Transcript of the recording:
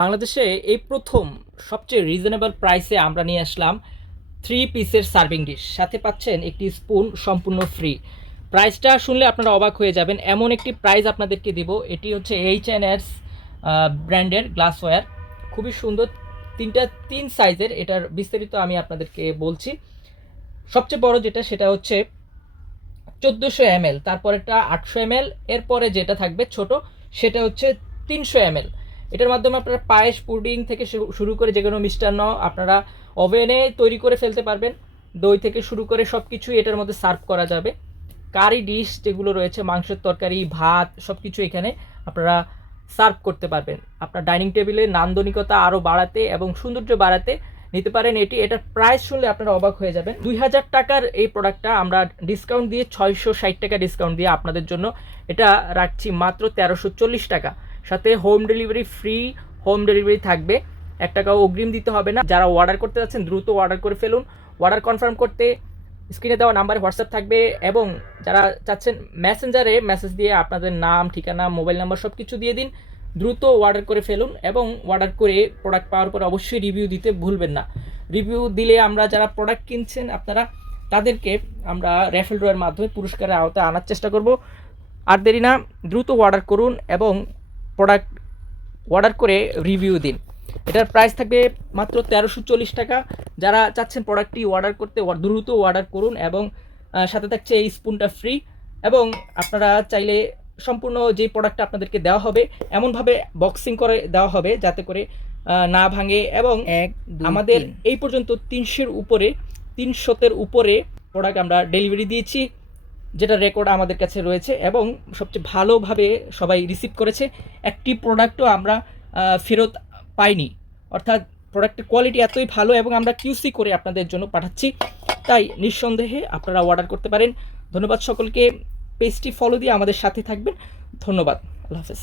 বাংলাদেশে এই প্রথম সবচেয়ে রিজনেবল প্রাইসে আমরা নিয়ে আসলাম 3 পিসের সার্ভিং ডিশ, সাথে পাচ্ছেন একটি স্পুন সম্পূর্ণ ফ্রি। প্রাইসটা শুনলে আপনারা অবাক হয়ে যাবেন, এমন একটি প্রাইস আপনাদেরকে দিব। এটি হচ্ছে H&S ব্র্যান্ডের গ্লাসওয়্যার, খুবই সুন্দর, তিন সাইজের। এটার বিস্তারিত আমি আপনাদেরকে বলছি। সবচেয়ে বড় যেটা সেটা হচ্ছে 1400 ml, তারপরেরটা 800 ml, এরপরে যেটা থাকবে ছোট সেটা হচ্ছে 300 ml। এটার মাধ্যমে আপনারা পায়েস, পুডিং থেকে শুরু করে যে কোনো মিষ্টান্ন আপনারা ওভেনে তৈরি করে ফেলতে পারবেন। দই থেকে শুরু করে সব কিছুই এটার মধ্যে সার্ভ করা যাবে। কারি ডিশ যেগুলো রয়েছে, মাংসের তরকারি, ভাত, সব কিছু এখানে আপনারা সার্ভ করতে পারবেন। আপনার ডাইনিং টেবিলে নান্দনিকতা আরও বাড়াতে এবং সৌন্দর্য বাড়াতে নিতে পারেন এটার প্রাইস শুনলে আপনারা অবাক হয়ে যাবেন। 2000 টাকার এই প্রোডাক্টটা আমরা ডিসকাউন্ট দিয়ে 660 টাকা ডিসকাউন্ট দিয়ে আপনাদের জন্য এটা রাখছি মাত্র 1340 টাকা। সাথে home delivery free, home delivery থাকবে, 1 টাকাও অগ্রিম দিতে হবে না। যারা অর্ডার করতে যাচ্ছেন দ্রুত অর্ডার করে ফেলুন। অর্ডার কনফার্ম করতে স্ক্রিনে দেওয়া নাম্বারে হোয়াটসঅ্যাপ থাকবে, এবং যারা চাচ্ছেন মেসেঞ্জারে মেসেজ দিয়ে আপনাদের নাম, ঠিকানা, মোবাইল নাম্বার সব কিছু দিয়ে দিন। দ্রুত অর্ডার করে ফেলুন, এবং অর্ডার করে প্রোডাক্ট পাওয়ার পরে অবশ্যই রিভিউ দিতে ভুলবেন না। রিভিউ দিলে আমরা যারা প্রোডাক্ট কিনছেন আপনারা, তাদেরকে আমরা র্যাফেল ড্রয়ের মাধ্যমে পুরস্কারের আওতায় আনার চেষ্টা করব। আর দেরি না, দ্রুত অর্ডার করুন এবং প্রোডাক্ট অর্ডার করে রিভিউ দিন। এটার প্রাইস থাকবে মাত্র 1340 টাকা। যারা চাচ্ছেন প্রোডাক্টটি অর্ডার করতে দ্রুত অর্ডার করুন, এবং সাথে থাকছে এই স্পুনটা ফ্রি। এবং আপনারা চাইলে সম্পূর্ণ যে প্রোডাক্টটা আপনাদেরকে দেওয়া হবে এমনভাবে বক্সিং করে দেওয়া হবে যাতে করে না ভাঙে। এবং আমাদের এই পর্যন্ত 300-এর উপরে প্রোডাক্ট আমরা ডেলিভারি দিয়েছি, যেটা রেকর্ড আমাদের কাছে রয়েছে, এবং সবচেয়ে ভালোভাবে সবাই রিসিভ করেছে। একটি প্রোডাক্টও আমরা ফেরত পাইনি, অর্থাৎ প্রোডাক্টের কোয়ালিটি এতই ভালো, এবং আমরা কিউসি করে আপনাদের জন্য পাঠাচ্ছি। তাই নিঃসন্দেহে আপনারা অর্ডার করতে পারেন। ধন্যবাদ সকলকে। পেজটি ফলো দিয়ে আমাদের সাথে থাকবেন। ধন্যবাদ। আল্লাহ হাফেজ।